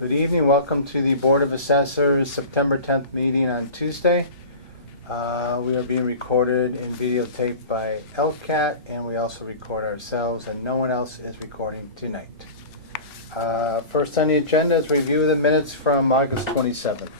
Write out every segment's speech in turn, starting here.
Good evening, welcome to the Board of Assessors September 10th meeting on Tuesday. We are being recorded and videotaped by LCAT, and we also record ourselves, and no one else is recording tonight. First on the agenda is review of the minutes from August 27th.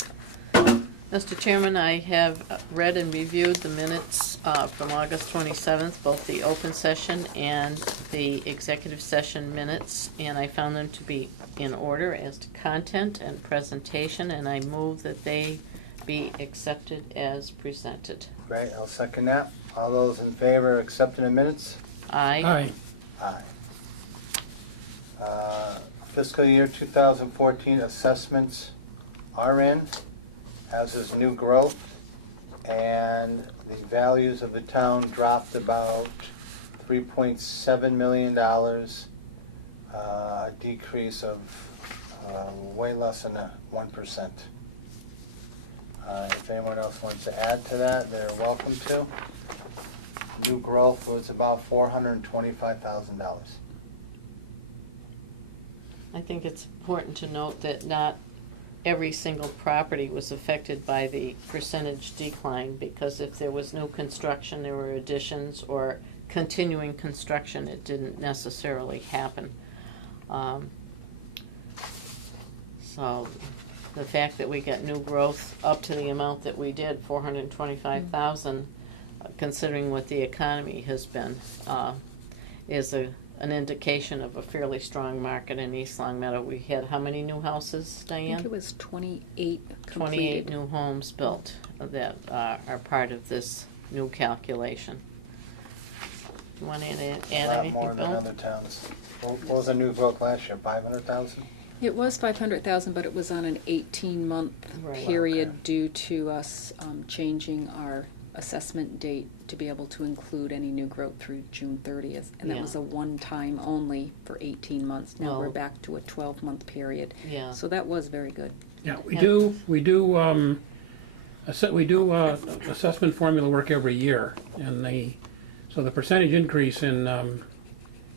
Mr. Chairman, I have read and reviewed the minutes from August 27th, both the open session and the executive session minutes, and I found them to be in order as to content and presentation, and I move that they be accepted as presented. Great, I'll second that. All those in favor of accepting the minutes? Aye. Aye. Fiscal year 2014 assessments are in, as is new growth, and the values of the town dropped about $3.7 million, a decrease of way less than 1%. If anyone else wants to add to that, they're welcome to. New growth was about $425,000. I think it's important to note that not every single property was affected by the percentage decline, because if there was new construction, there were additions, or continuing construction, it didn't necessarily happen. So the fact that we got new growth up to the amount that we did, 425,000, considering what the economy has been, is an indication of a fairly strong market in East Long Meadow. We had how many new houses, Diane? I think it was 28 completed. 28 new homes built that are part of this new calculation. You want to add anything, A lot more than Bill? other towns. What was the new growth last year, 500,000? It was 500,000, but it was on an 18-month Right. period Okay. due to us changing our assessment date to be able to include any new growth through June 30th. And that Yeah. was a one-time only for 18 months. Now we're Well- back to a 12-month period. Yeah. So that was very good. Yeah, we Yeah. do assessment formula work every year, and so the percentage increase in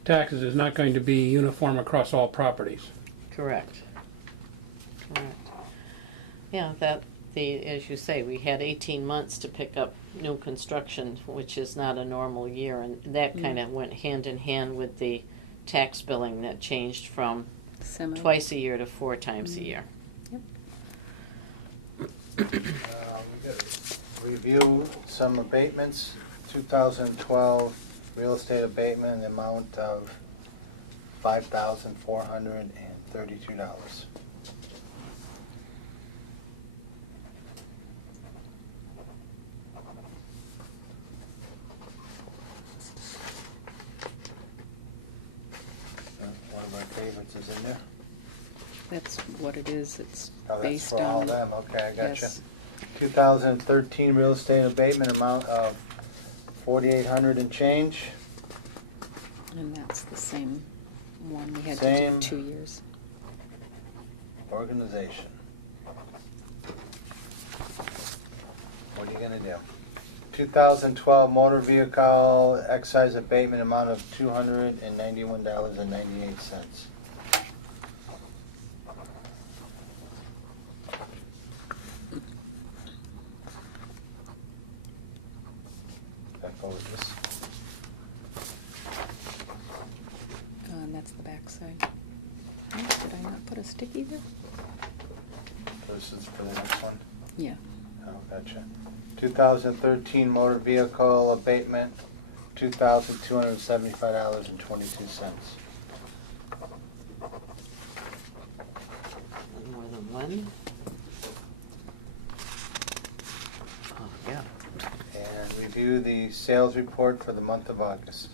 taxes is not going to be uniform across all properties. Correct. Yeah, as you say, we had 18 months to pick up new construction, which is not a normal year, and that kind of went hand in hand with the tax billing that changed from twice a year to 4 times a year. Yep. We got review some abatements. 2012 real estate abatement in the amount of $5,432. One of our favorites is in there. That's what it is. It's Oh, that's based for all on. of them, okay, I gotcha. Yes. 2013 real estate abatement amount of $4,800 and change. And that's the same one. We had to Same. do 2 years. Organization. What are you gonna do? 2012 motor vehicle excise abatement amount of $291.98. That goes this. And that's the back side. Oh, did I not put a sticky there? This is for the next one. Yeah. Oh, gotcha. 2013 motor vehicle abatement, $2,275.22. More than one? Oh, yeah. And review the sales report for the month of August.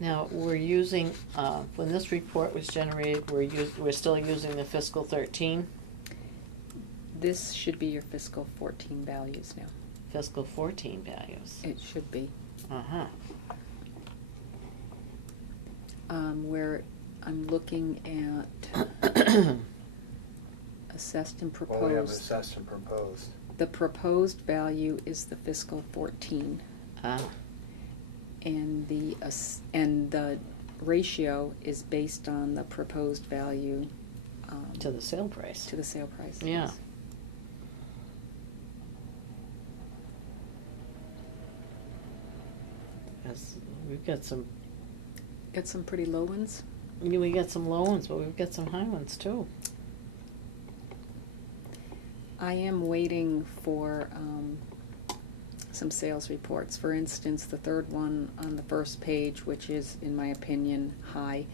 Now, we're using, when this report was generated, we're still using the fiscal 13. This should be your fiscal 14 values now. fiscal 14 values. It should be. Uh-huh. Where I'm looking at assessed and Well, we have proposed. assessed and proposed. The proposed value is the fiscal 14, Ah, and the ratio is based on the proposed value to the sale price. to the sale price. Yeah. Yes. Because we've got some, Got some pretty low ones. we got some low ones, but we've got some high ones too. I am waiting for some sales reports. For instance, the third one on the first page, which is, in my opinion, high.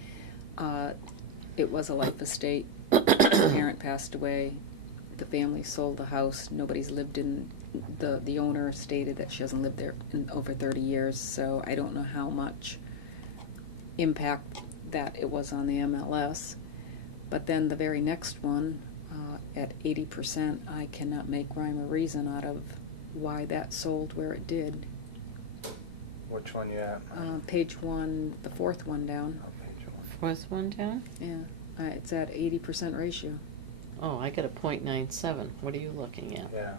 It was a life estate. The parent passed away. The family sold the house. Nobody's lived in, the owner stated that she hasn't lived there in over 30 years, so I don't know how much impact that it was on the MLS. But then the very next one, at 80%, I cannot make rhyme or reason out of why that sold where it did. Which one you at? Page one, the fourth one down. Oh, page one. Fourth one down? Yeah, it's at 80% ratio. Oh, I got a .97. What are you looking at? Yeah.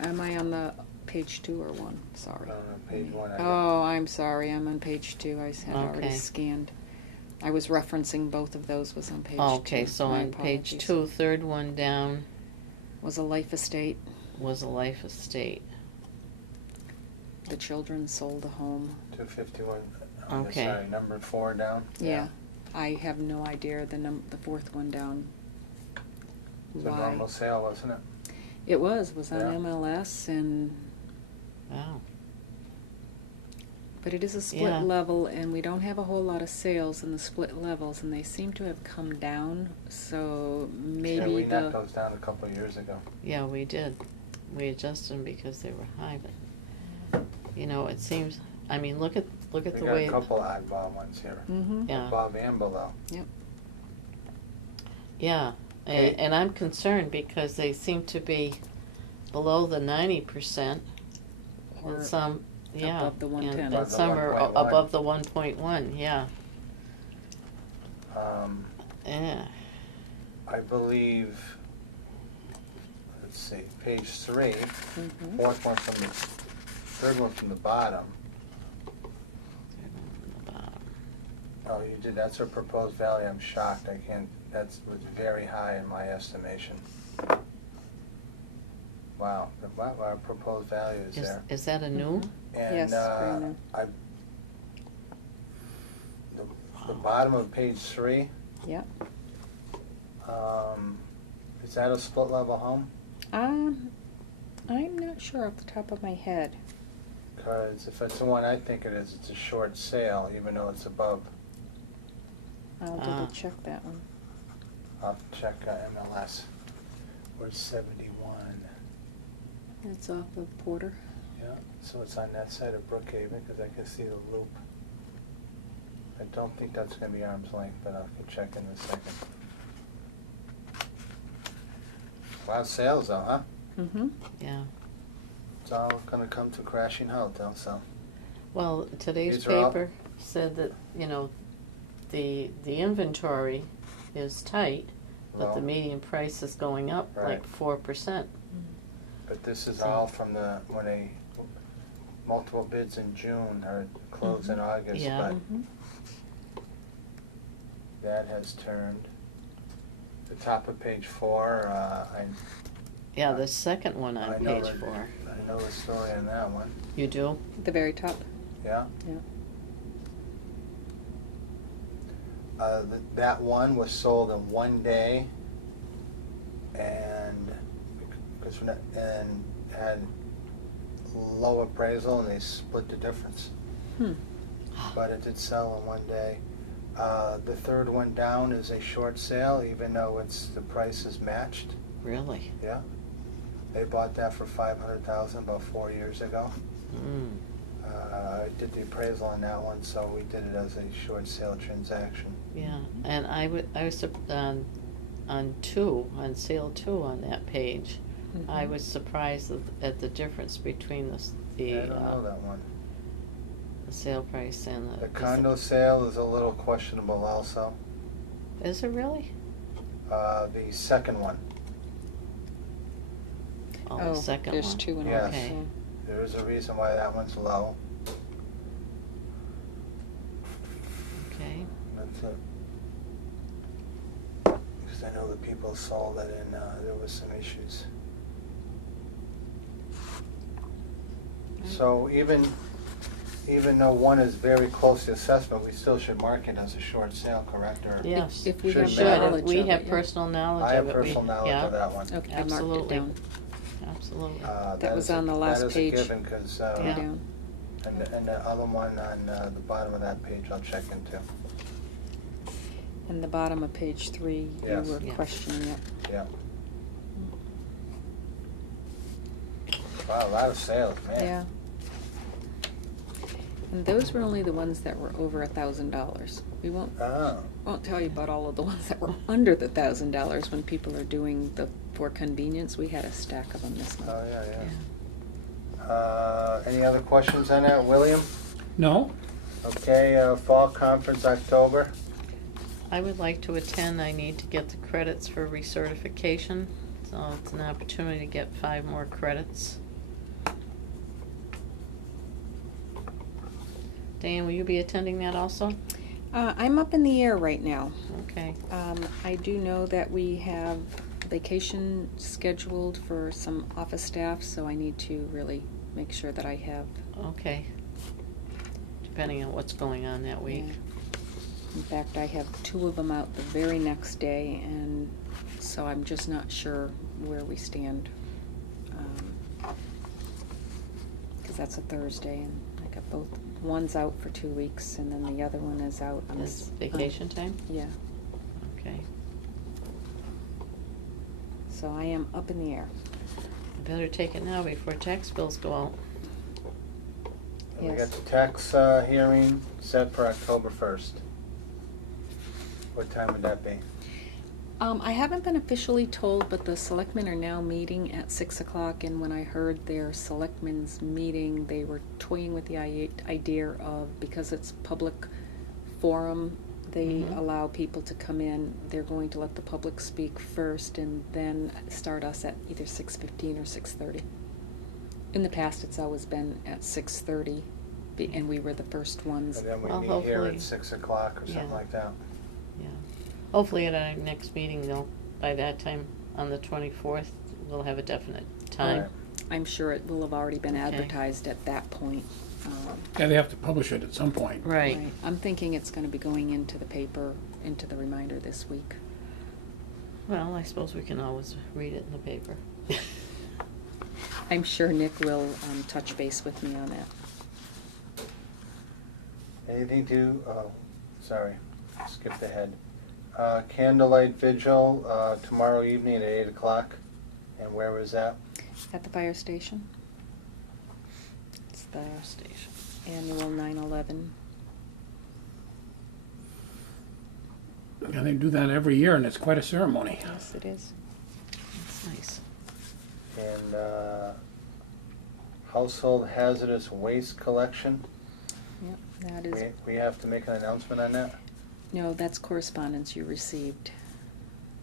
Am I on the page two or one? Sorry. No, page one. I got- Oh, I'm sorry. I'm on page two. I had already Okay. scanned. I was referencing both of those. Was on page Oh, two. okay, so My on page apologies. 2, third one down Was a life estate. was a life estate. The children sold a home. 251. Okay. Sorry, number 4 down. Yeah. I have no idea the fourth one down. It's a Why? normal sale, wasn't it? It was on Yeah. MLS, and Wow. but it is a split Yeah. level, and we don't have a whole lot of sales in the split levels, and they seem to have come down. So maybe Yeah, we knocked those down a couple of years ago. Yeah, we did. We adjusted them because they were high, but, you know, it seems, I mean, look at We the got way. a couple oddball ones here, Mm-hmm. Yeah. above and below. Yeah, Okay. and I'm concerned because they seem to be below the 90%, Or and some, yeah. above the 110. And Above the some are 1.1. above the 1.1, yeah. Yeah, I believe, let's see, page 3, Mm-hmm. fourth one from the, third one from the bottom. Oh, you did, that's our proposed value, I'm shocked, I can't, was very high in my estimation. Wow, our proposed value is there. Is that a new? Mhm. And, Yes, very new. the bottom of page 3, Yeah. is that a split level home? I'm not sure off the top of my head. Because if it's the one I think it is, it's a short sale, even though it's above. I'll double check that one. I'll have to check MLS. We're 71. It's off of Porter. Yeah, so it's on that side of Brookhaven, because I can see the loop. I don't think that's gonna be arm's length, but I'll check in a second. Wow, sales though, huh? Mm-hmm. Yeah. It's all gonna come to crashing halt though, so. Well, today's These are all- paper said that, you know, the inventory is tight, but the Well, median price is going up like Right. 4%. But this is all from when multiple bids in June or close in August, Yeah. but Mm-hmm. that has turned. The top of page 4, Yeah, the second one I on know page the- 4. I know the story on that one, You do? At the very top. yeah. Yeah. That one was sold in one day, and and had low appraisal, and they split the difference. But it did sell in one day. The third one down is a short sale, even though the price is matched. Really? Yeah, they bought that for $500,000 about 4 years ago. Mm. I did the appraisal on that one, so we did it as a short sale transaction. Yeah, and I was on sale 2 on that page. I was surprised at the difference between I don't know that one. the sale price and The condo sale is a little questionable also. Is it really? The second one, Oh, the second there's one? two in Yes. Okay. there is a reason why that one's low. Okay. That's it. Because I know the people sold it and there was some issues. So even though one is very close to assessment, we still should mark it as a short sale, correct? Or Yes. If we Should have be. Should, knowledge if we of have it, yeah. personal knowledge I have of it, personal knowledge of that one. Okay, I marked it Absolutely. down. Absolutely. That was is a- on the last page. That is a given, because, Yeah. Down. and the other one on the bottom of that page I'll check into. And the bottom of page 3, you Yes. were Yes. questioning it. Yeah. Wow, a lot of sales, man. Yeah. And those were only the ones that were over $1,000. We won't tell you about all of the ones that were under the $1,000 when people are doing the for convenience. We had a stack of them this month. Oh, yeah, Yeah. yeah. Any other questions on that, William? No? Okay, fall conference, October. I would like to attend. I need to get the credits for recertification, so it's an opportunity to get 5 more credits. Dan, will you be attending that also? I'm up in the air right now. Okay. I do know that we have vacation scheduled for some office staff, so I need to really make sure that I have. Okay. Depending on what's going on that week. Yeah. In fact, I have 2 of them out the very next day, and so I'm just not sure where we stand. Because that's a Thursday, and I got both. One's out for 2 weeks, and then the other one is out on It's vacation time? Yeah, Okay. so I am up in the air. Better take it now before tax bills go out. And we Yes. got the tax hearing set for October 1st. What time would that be? I haven't been officially told, but the selectmen are now meeting at 6 o'clock, and when I heard their selectmen's meeting, they were toying with the idea of, because it's public forum, they Mhm. allow people to come in, they're going to let the public speak first, and then start us at either 6:15 or 6:30. In the past, it's always been at 6:30, and we were the first ones. And then we Well, meet here hopefully- at 6 o'clock or something Yeah. like that. Yeah. Hopefully at our next meeting, though, by that time, on the 24th, we'll have a definite time. Right. I'm sure it will have already been Okay. advertised at that point. Yeah, they have to publish it at some point. Right. I'm thinking it's gonna be going into the paper, into the reminder this week. Well, I suppose we can always read it in the paper. I'm sure Nick will touch base with me on that. Anything to, sorry, skipped ahead. Candlelight vigil, tomorrow evening at 8 o'clock. And where was that? At the fire station. It's the Station. annual 9/11. Yeah, they do that every year, and it's quite a ceremony. Yes, it is. That's nice. And household hazardous waste collection. Yep, that is, We have to make an announcement on that? no, that's correspondence you received.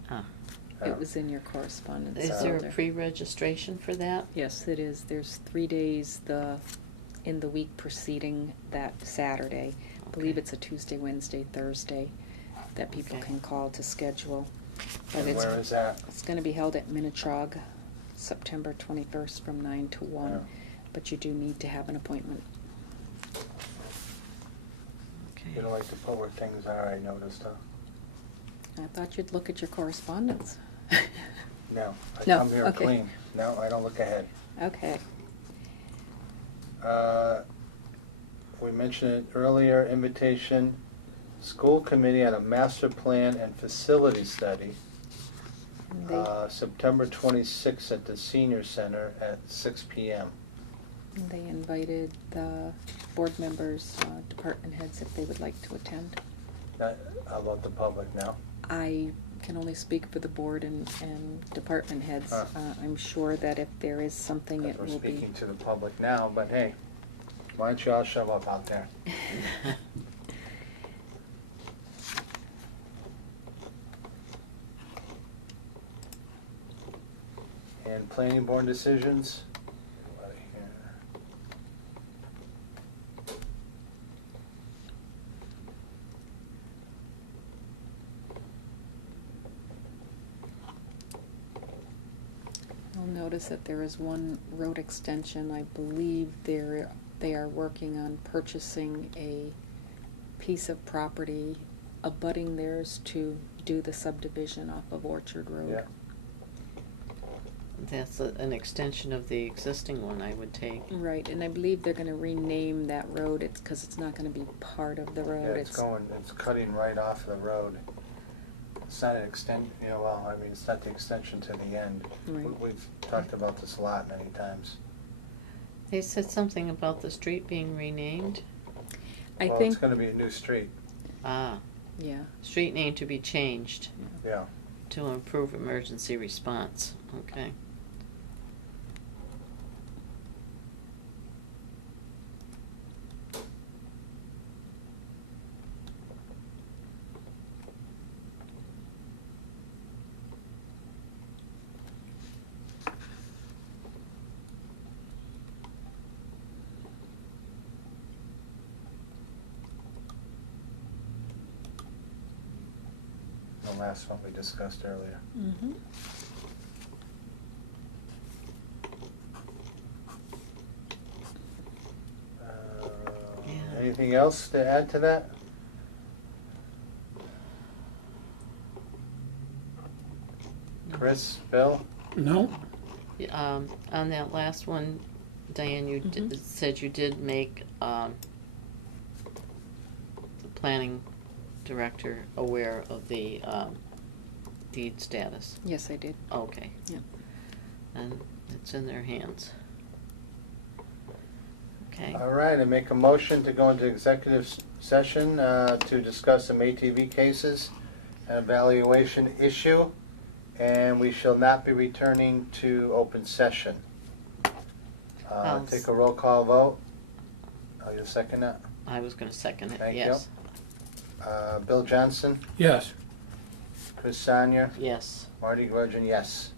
Ah. It was in your correspondence Is there a folder. pre-registration for that? Yes, it is. There's 3 days in the week preceding that Saturday. I believe Okay. it's a Tuesday, Wednesday, Thursday that people Okay. can call to schedule. But And where is that? It's gonna be held at Minichog, September 21st from 9 to 1. Yeah. But you do need to have an appointment. You don't Okay. like to put where things are, I noticed, huh? I thought you'd look at your correspondence. No, I No, come here okay. clean. No, I don't look ahead. Okay. We mentioned it earlier, invitation, school committee on a master plan and facility study. And they- September 26th at the senior center at 6 PM. They invited the board members, department heads, if they would like to attend. How about the public now? I can only speak for the board and department heads. Huh. I'm sure that if there is something, it We're will be. speaking to the public now, but hey, why don't you all show up out there? And planning board decisions? Get out of here. I'll notice that there is one road extension. I believe they are working on purchasing a piece of property abutting theirs to do the subdivision off of Orchard Road. Yeah. That's an extension of the existing one, I would take. Right, and I believe they're gonna rename that road. It's 'cause it's not gonna be part of the Yeah, road. it's cutting right off the road. It's not an well, I mean, it's not the extension to the end. Right. We've talked about this a lot many times. They said something about the street being renamed. I Well, think, it's gonna be a new street, Ah, yeah, street name to be changed yeah. to improve emergency response. Okay. The last one we discussed earlier. mm-hmm. Yeah. Anything else to add to that? Chris, Bill? No? On that last one, Diane, you Mhm. said you did make, the planning director aware of the, deed status. Yes, I did. Okay. Yeah. And it's in their hands. Okay. All right, I make a motion to go into executive session to discuss some ATV cases and evaluation issue, and we shall not be returning to open session. I'll Take a roll call vote. You second that? I was gonna second it, Thank you. yes. Bill Johnson, Yes. Chris Sanya, Yes. Marty Grudgeon, yes.